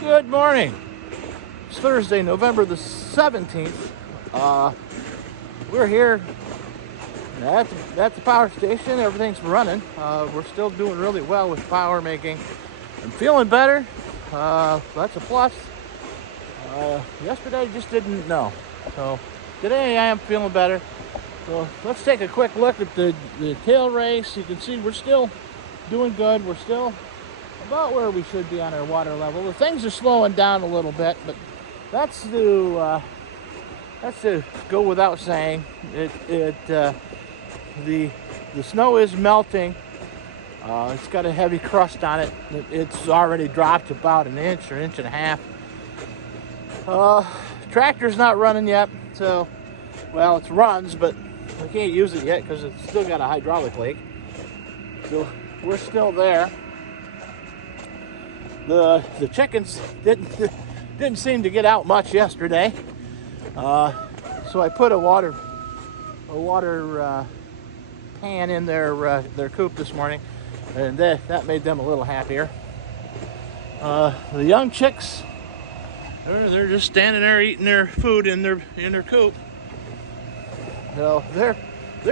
Good morning. It's Thursday, November the 17th. We're here at the power station. Everything's running. We're still doing really well with power making. I'm feeling better. That's a plus. Yesterday I just didn't know. So today I am feeling better. So let's take a quick look at the tail race. You can see we're still doing good. We're still about where we should be on our water level. The things are slowing down a little bit, but that's to go without saying. The snow is melting. It's got a heavy crust on it. It's already dropped about an inch or inch and a half. Tractor's not running yet, so, well, it runs, but we can't use it yet because it's still got a hydraulic leak. So we're still there. The chickens didn't seem to get out much yesterday, so I put a water pan in their coop this morning, and that made them a little happier. The young chicks, they're just standing there eating their food in their coop. So they're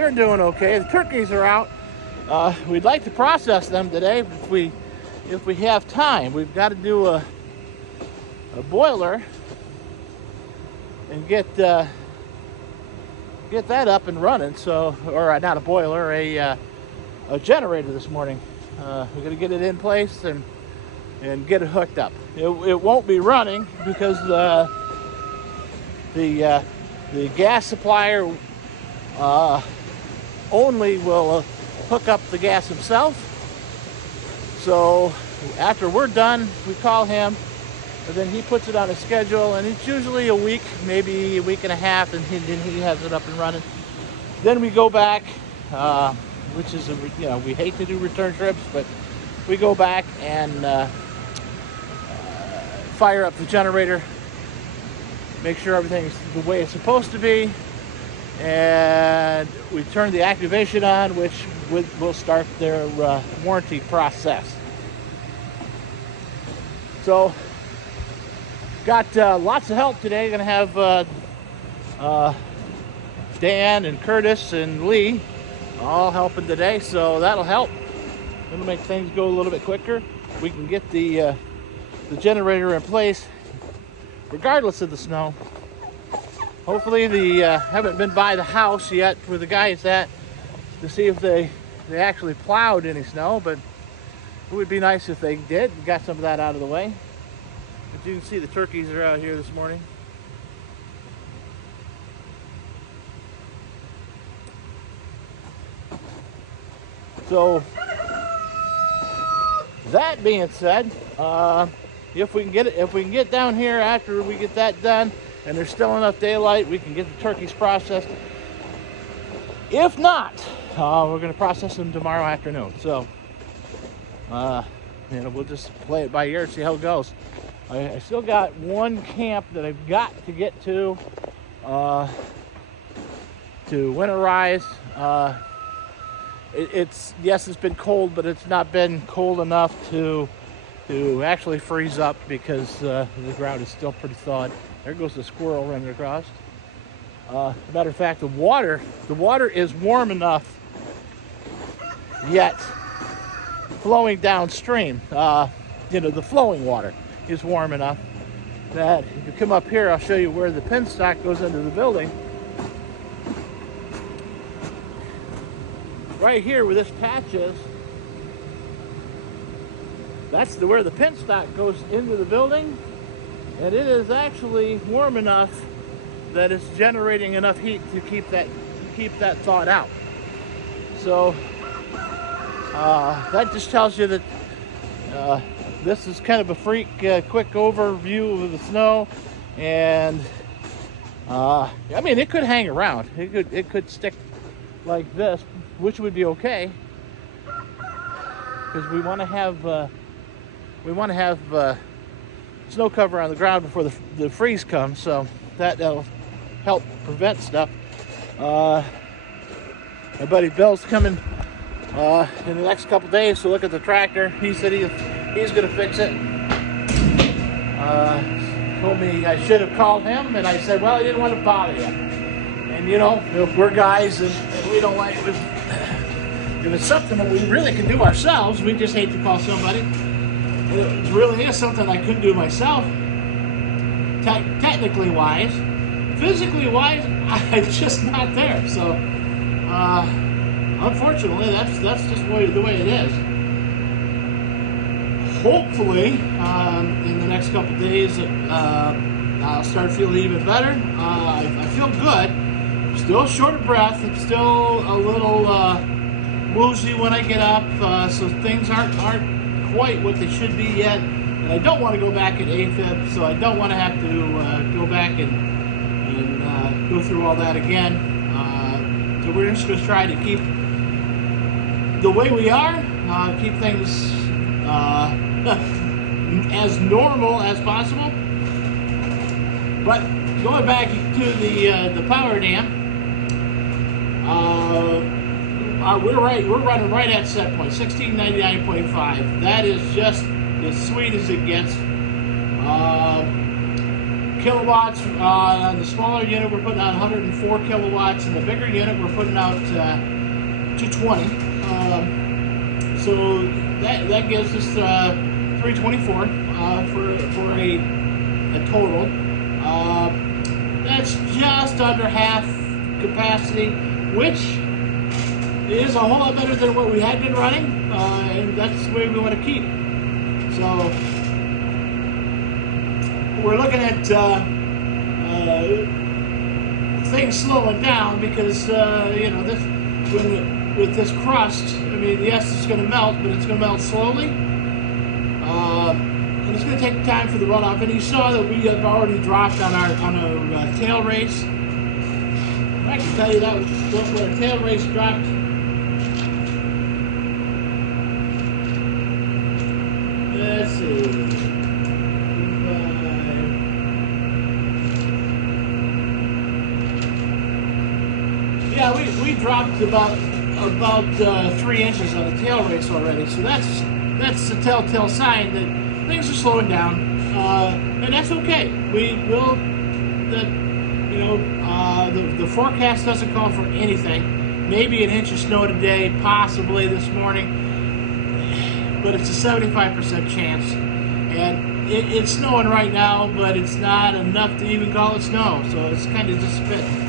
doing okay. The turkeys are out. We'd like to process them today if we have time. We've got to do a boiler and get that up and running. So, or not a boiler, a generator this morning. We're going to get it in place and get it hooked up. It won't be running because the gas supplier only will hook up the gas himself. So after we're done, we call him, and then he puts it on a schedule, and it's usually a week, maybe a week and a half, and then he has it up and running. Then we go back, which is, we hate to do return trips, but we go back and fire up the generator, make sure everything's the way it's supposed to be, and we turn the activation on, which will start their warranty process. So, got lots of help today. Going to have Dan and Curtis and Lee all helping today, so that'll help. It'll make things go a little bit quicker. We can get the generator in place regardless of the snow. Hopefully haven't been by the house yet where the guys at to see if they actually plowed any snow, but it would be nice if they did and got some of that out of the way. As you can see, the turkeys are out here this morning. So that being said, if we can get down here after we get that done and there's still enough daylight, we can get the turkeys processed. If not, we're going to process them tomorrow afternoon. So, we'll just play it by ear and see how it goes. I still got one camp that I've got to get to winterize. It's been cold, but it's not been cold enough to actually freeze up because the ground is still pretty thawed. There goes the squirrel running across. Matter of fact, the water is warm enough yet flowing downstream. The flowing water is warm enough that if you come up here, I'll show you where the penstock goes into the building. Right here where this patch is, that's where the penstock goes into the building, and it is actually warm enough that it's generating enough heat to keep that thawed out. So that just tells you that this is kind of a quick overview of the snow, and it could hang around. It could stick like this, which would be okay, because we want to have snow cover on the ground before the freeze comes. So that'll help prevent stuff. My buddy Bill's coming in the next couple days to look at the tractor. He said he's going to fix it. Told me I should have called him, and I said, well, I didn't want to bother you. And you know, we're guys, and we don't like it. If it's something that we really can do ourselves, we just hate to call somebody. It really is something I couldn't do myself, technically wise. Physically wise, I'm just not there. So, unfortunately, that's just the way it is. Hopefully, in the next couple days, I'll start feeling even better. I feel good. Still short of breath. It's still a little woozy when I get up. So things aren't quite what they should be yet. And I don't want to go back at AFib, so I don't want to have to go back and go through all that again. So we're just going to try to keep the way we are. Keep things as normal as possible. But going back to the power dam, we're running right at set point, 1699.5. That is just as sweet as it gets. Kilowatts on the smaller unit, we're putting out 104 kilowatts. In the bigger unit, we're putting out 220. So that gives us 324 for a total. That's just under half capacity, which is a whole lot better than what we had been running, and that's the way we want to keep. So we're looking at things slowing down because you know, this with this crust. I mean, yes, it's going to melt, but it's going to melt slowly, and it's going to take time for the runoff. And you saw that we have already dropped on our tail race. I can tell you that what our tail race dropped. Let's see. Yeah, we dropped about 3 inches on the tail race already, so that's a telltale sign that things are slowing down, and that's okay. We will, the forecast doesn't call for anything. Maybe an inch of snow today, possibly this morning, but it's a 75% chance, and it's snowing right now, but it's not enough to even call it snow, so it's kind of just spitting.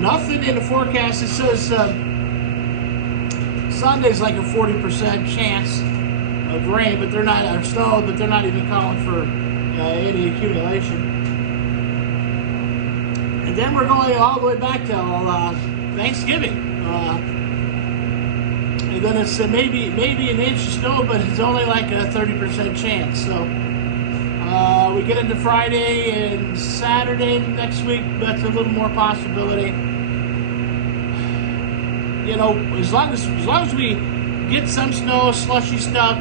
Nothing in the forecast. It says Sunday's like a 40% chance of rain, but they're not, or snow, but they're not even calling for any accumulation. And then we're going all the way back till Thanksgiving. And then it's maybe an inch of snow, but it's only like a 30% chance. So we get into Friday and Saturday next week. That's a little more possibility. You know, as long as we get some snow, slushy stuff,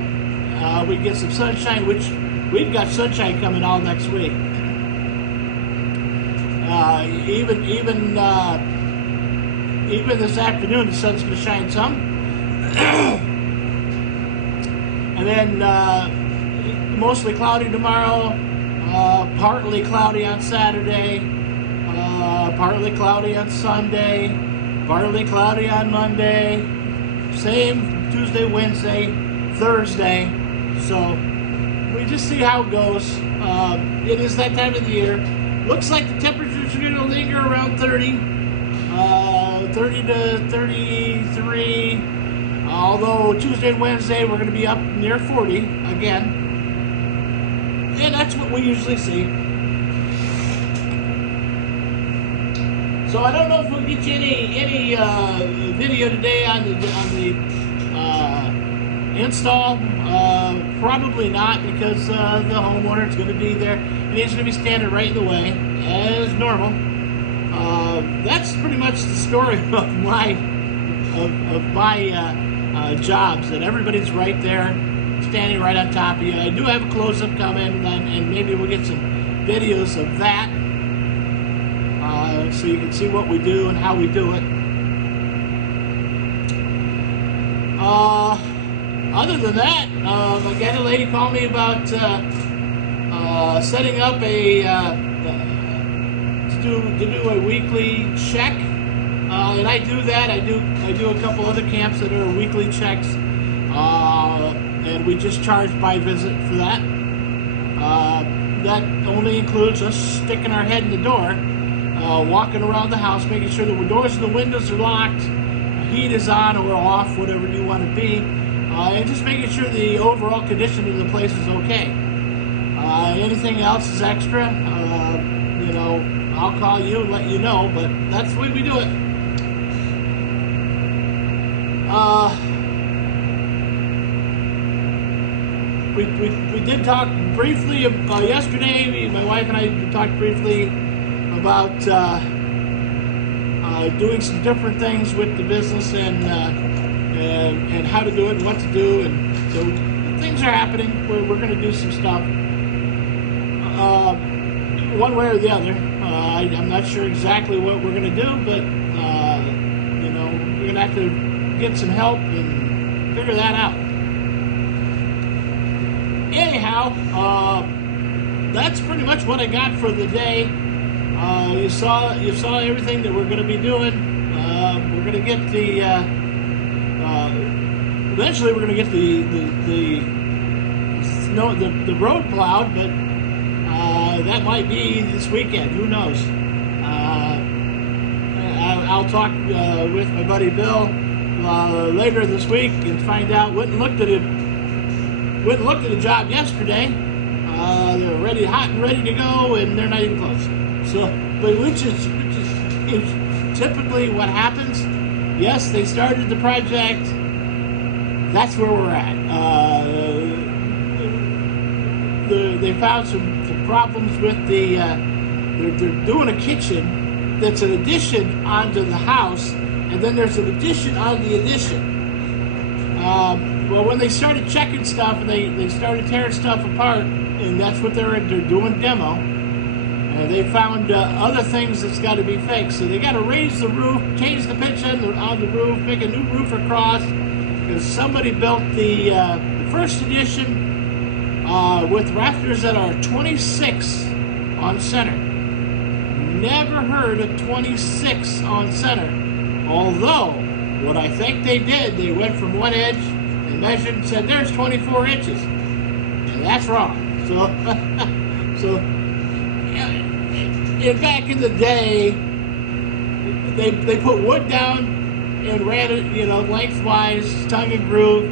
we get some sunshine, which we've got sunshine coming all next week. Even this afternoon, the sun's going to shine some, and then mostly cloudy tomorrow, partly cloudy on Saturday, partly cloudy on Sunday, partly cloudy on Monday, same Tuesday, Wednesday, Thursday. So we just see how it goes. It is that time of the year. Looks like the temperatures are going to linger around 30 to 33. Although Tuesday and Wednesday we're going to be up near 40 again. And that's what we usually see. So I don't know if we'll get you any video today on the install. Probably not, because the homeowner is going to be there and he's going to be standing right in the way as normal. That's pretty much the story of my jobs, that everybody's right there, standing right on top of you. I do have a close-up coming, and maybe we'll get some videos of that, so you can see what we do and how we do it. other than that, again, a lady called me about setting up to do a weekly check, and I do that. I do a couple other camps that are weekly checks, and we just charge by visit for that. That only includes us sticking our head in the door, walking around the house, making sure the doors and the windows are locked, heat is on or off, whatever you want to be, and just making sure the overall condition of the place is okay. Anything else is extra. I'll call you and let you know, but that's the way we do it. We did talk briefly yesterday. My wife and I talked briefly about doing some different things with the business and how to do it and what to do, and so things are happening. We're going to do some stuff, one way or the other. I'm not sure exactly what we're going to do, but we're going to have to get some help and figure that out. Anyhow, that's pretty much what I got for the day. You saw everything that we're going to be doing. We're going to get eventually we're going to get the snow, the road plowed, but that might be this weekend. Who knows? I'll talk with my buddy Bill later this week and find out. Went and looked at the job yesterday. They're ready, hot and ready to go, and they're not even close. So, but which is typically what happens. Yes, they started the project. That's where we're at. They found some problems with they're doing a kitchen that's an addition onto the house, and then there's an addition on the addition. Well, when they started checking stuff and they started tearing stuff apart, and that's what they're doing demo, they found other things that's got to be fixed. So they got to raise the roof, change the pitch on the roof, make a new roof across, because somebody built the first edition with rafters that are 26 on center. Never heard of 26 on center. Although, what I think they did, they went from one edge and measured and said, there's 24 inches. And that's wrong. So back in the day, they put wood down and ran it, lengthwise, tongue and groove,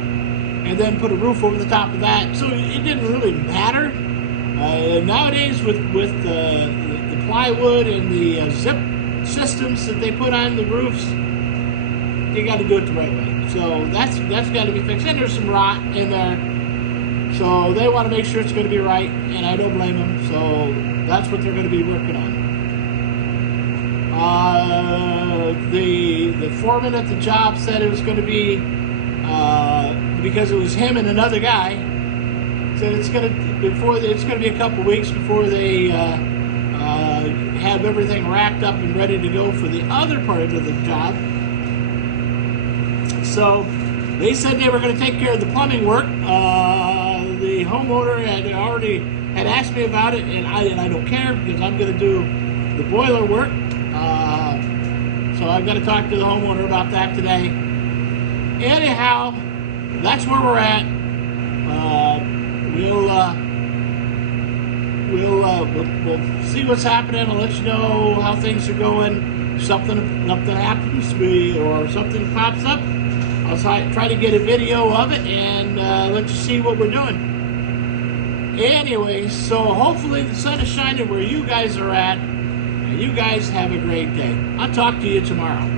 and then put a roof over the top of that. So it didn't really matter. Nowadays, with the plywood and the zip systems that they put on the roofs, you got to do it the right way. So that's got to be fixed. And there's some rot in there, so they want to make sure it's going to be right, and I don't blame them. So that's what they're going to be working on. The foreman at the job said it was going to be because it was him and another guy. Said it's going to be a couple weeks before they have everything wrapped up and ready to go for the other part of the job. So they said they were going to take care of the plumbing work. The homeowner had already asked me about it, and I don't care because I'm going to do the boiler work. So I've got to talk to the homeowner about that today. Anyhow, that's where we're at. We'll see what's happening. I'll let you know how things are going. If something happens or something pops up, I'll try to get a video of it and let you see what we're doing. Anyway, so hopefully the sun is shining where you guys are at. You guys have a great day. I'll talk to you tomorrow.